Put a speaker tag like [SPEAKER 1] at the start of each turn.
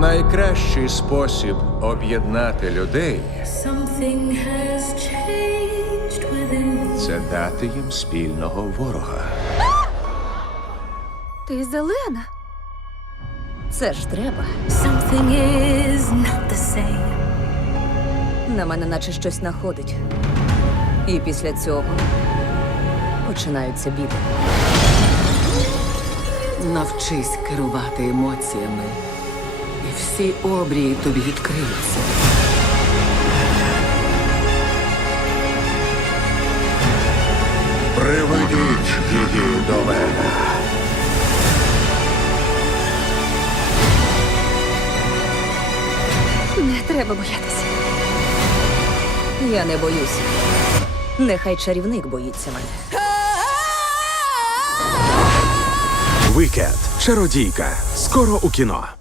[SPEAKER 1] найкращий спосіб об'єднати людей це дати їм спільного ворога.
[SPEAKER 2] Ти зелена. Це ж треба. Something is not the same. На мене наче щось находить. І після цього починаються біди.
[SPEAKER 3] Навчись керувати емоціями всі обрії тобі відкриються.
[SPEAKER 4] Приведіть її до мене.
[SPEAKER 2] Не треба боятися. Я не боюсь. Нехай чарівник боїться мене. Викет Чародійка. Скоро у кіно.